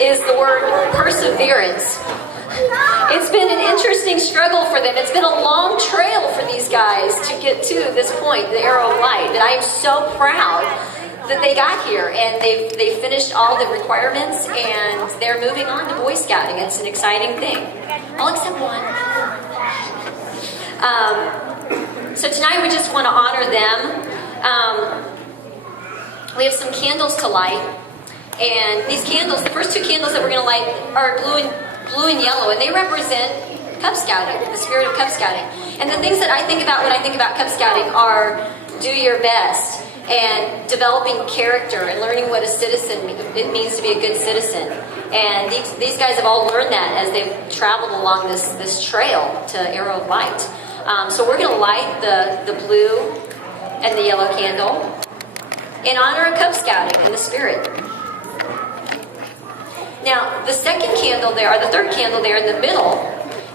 is the word perseverance. It's been an interesting struggle for them. It's been a long trail for these guys to get to this point, the Arrow of Light, that I am so proud that they got here, and they finished all the requirements, and they're moving on to Boy Scouting. It's an exciting thing. All except one. So tonight we just want to honor them. We have some candles to light, and these candles, the first two candles that we're going to light are blue and yellow, and they represent Cub Scouting, the spirit of Cub Scouting. And the things that I think about when I think about Cub Scouting are do your best, and developing character, and learning what a citizen, it means to be a good citizen. And these guys have all learned that as they've traveled along this trail to Arrow of Light. So we're going to light the blue and the yellow candle in honor of Cub Scouting and the spirit. Now, the second candle there, or the third candle there in the middle,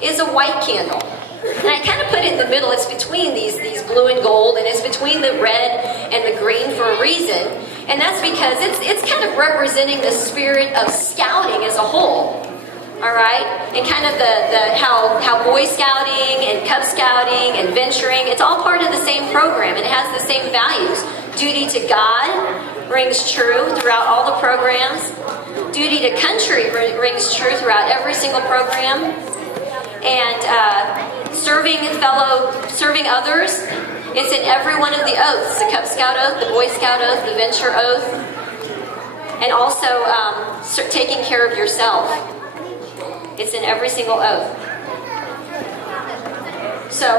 is a white candle. And I kind of put it in the middle. It's between these blue and gold, and it's between the red and the green for a reason. And that's because it's kind of representing the spirit of scouting as a whole. All right? And kind of how Boy Scouting and Cub Scouting and venturing, it's all part of the same program. It has the same values. Duty to God rings true throughout all the programs. Duty to country rings true throughout every single program. And serving others, it's in every one of the oaths: the Cub Scout oath, the Boy Scout oath, the Venture oath, and also taking care of yourself. It's in every single oath. So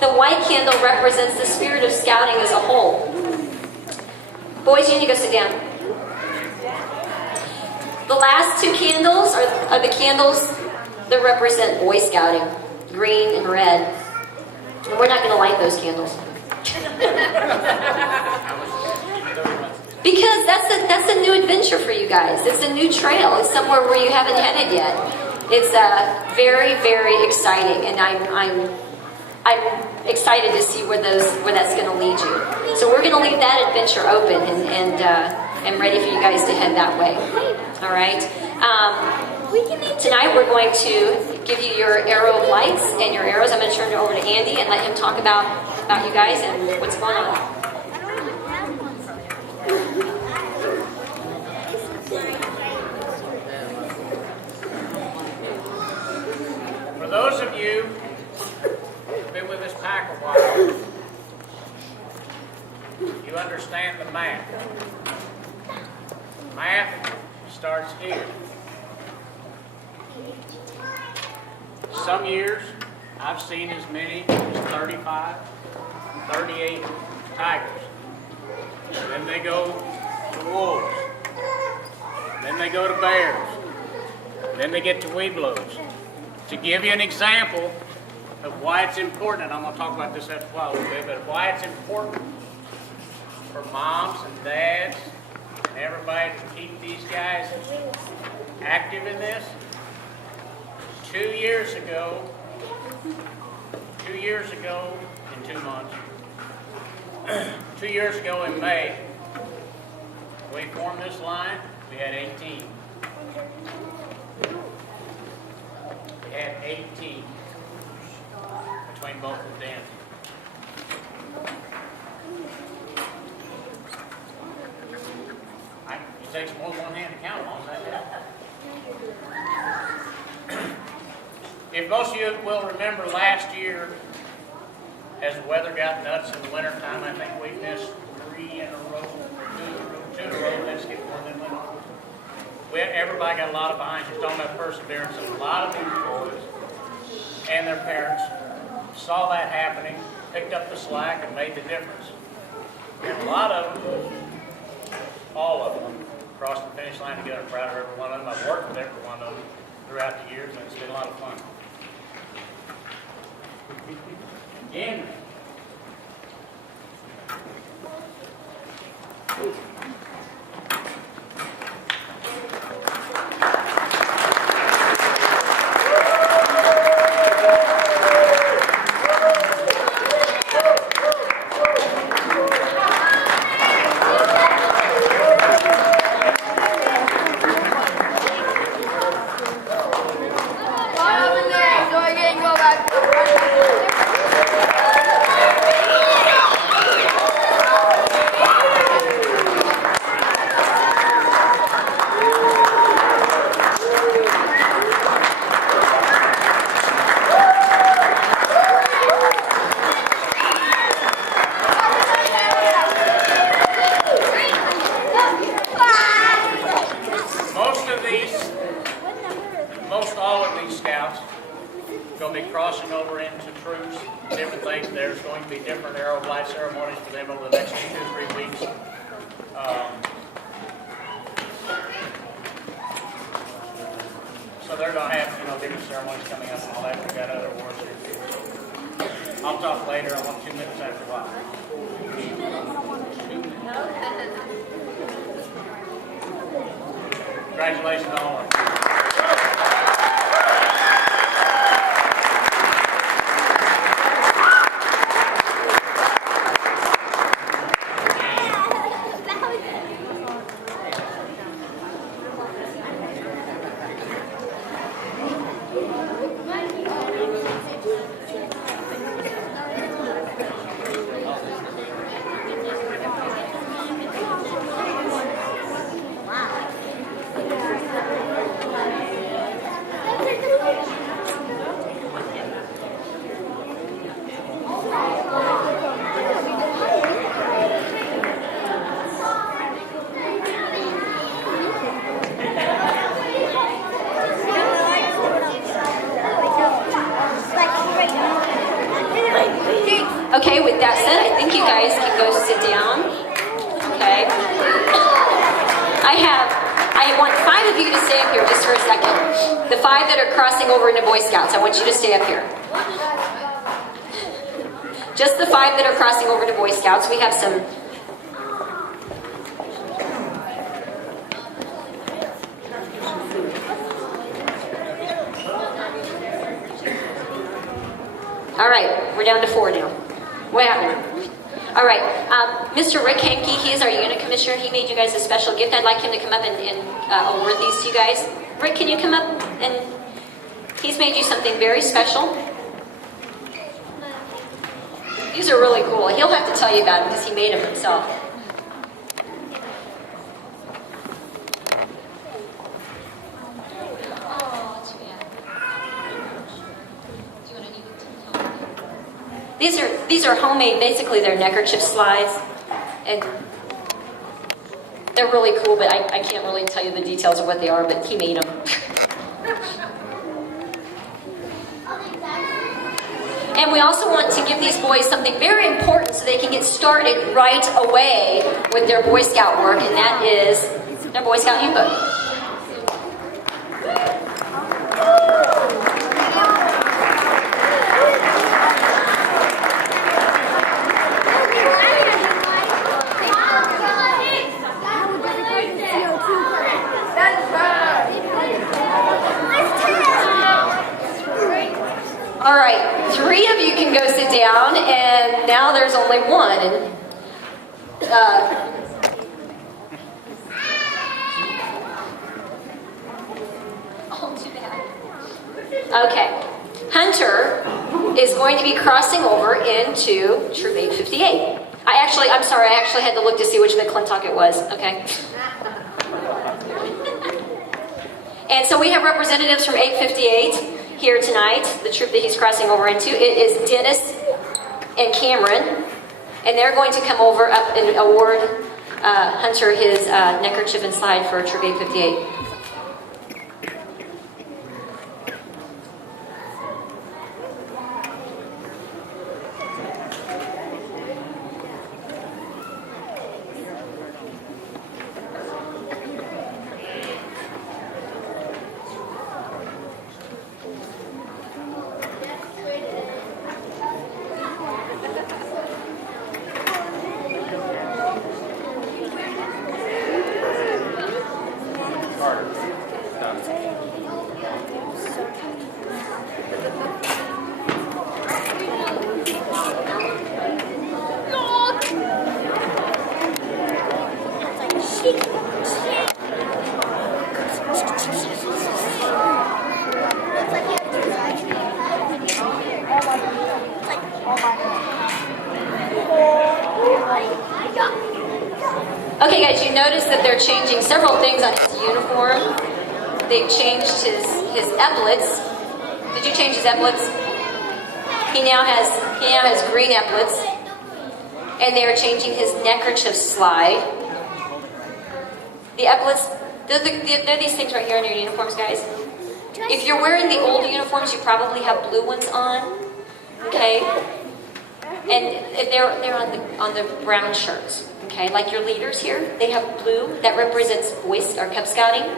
the white candle represents the spirit of scouting as a whole. Boys, you need to go sit down. The last two candles are the candles that represent Boy Scouting, green and red. And we're not going to light those candles. Because that's a new adventure for you guys. It's a new trail. It's somewhere where you haven't headed yet. It's very, very exciting, and I'm excited to see where that's going to lead you. So we're going to leave that adventure open and ready for you guys to head that way. All right. Tonight we're going to give you your arrow of lights and your arrows. I'm going to turn it over to Andy and let him talk about you guys and what's going on. For those of you who've been with this pack a while, you understand the math. Math starts here. Some years, I've seen as many as 35, 38 tigers. Then they go to wolves. Then they go to bears. Then they get to webelos. To give you an example of why it's important, and I'm going to talk about this after a while a little bit, but why it's important for moms and dads and everybody to keep these guys active in this. 2 years ago in 2 months, 2 years ago in May, we formed this line. We had 18. We had 18 between both of them. It takes more than one hand to count them all, is that it? If most of you will remember last year, as the weather got nuts in the wintertime, I think we missed 3 in a row, 2 in a row, let's get more than one. Everybody got a lot of behind. Just talking about perseverance. A lot of these boys and their parents saw that happening, picked up the slack, and made the difference. And a lot of them, all of them, crossed the finish line together. I'm proud of every one of them. I've worked with every one of them throughout the years, and it's been a lot of fun. Again. going to be different arrow flight ceremonies for them over the next 2 to 3 weeks. So they're going to have, different ceremonies coming up and all that. We've got other awards here too. I'll talk later. I want 2 minutes after a while. 2 minutes. Congratulations on all of you. Okay, with that said, I think you guys can go sit down. Okay. I want 5 of you to stay up here just for a second. The 5 that are crossing over into Boy Scouts, I want you to stay up here. Just the 5 that are crossing over to Boy Scouts. We have some... All right, we're down to 4 now. What happened? All right, Mr. Rick Hankey, he is our unit commissioner. He made you guys a special gift. I'd like him to come up and award these to you guys. Rick, can you come up? And he's made you something very special. These are really cool. He'll have to tell you about them because he made them himself. These are homemade. Basically, they're neckerchief slides, and they're really cool. But I can't really tell you the details of what they are. But he made them. And we also want to give these boys something very important so they can get started right away with their Boy Scout work, and that is their Boy Scout handbook. All right, 3 of you can go sit down, and now there's only 1. And, oh, too bad. Okay, Hunter is going to be crossing over into Troop 858. I'm sorry, I actually had to look to see which McClintock it was, okay? And so we have representatives from 858 here tonight, the troop that he's crossing over into. It is Dennis and Cameron, and they're going to come over up and award Hunter his neckerchief and slide for Troop 858. Okay guys, you notice that they're changing several things on his uniform. They've changed his epaulets. Did you change his epaulets? He now has green epaulets. And they are changing his neckerchief slide. The epaulets, they're these things right here on your uniforms, guys. If you're wearing the old uniforms, you probably have blue ones on. Okay? And they're on the brown shirts. Okay, like your leaders here, they have blue that represents Boys or Cub Scouting.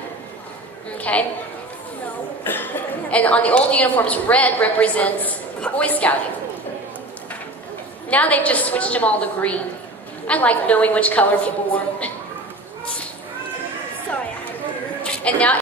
Okay, and on the old uniforms, red represents Boy Scouting. Now they've just switched them all to green. I like knowing which color people wore. Sorry, I had to. And now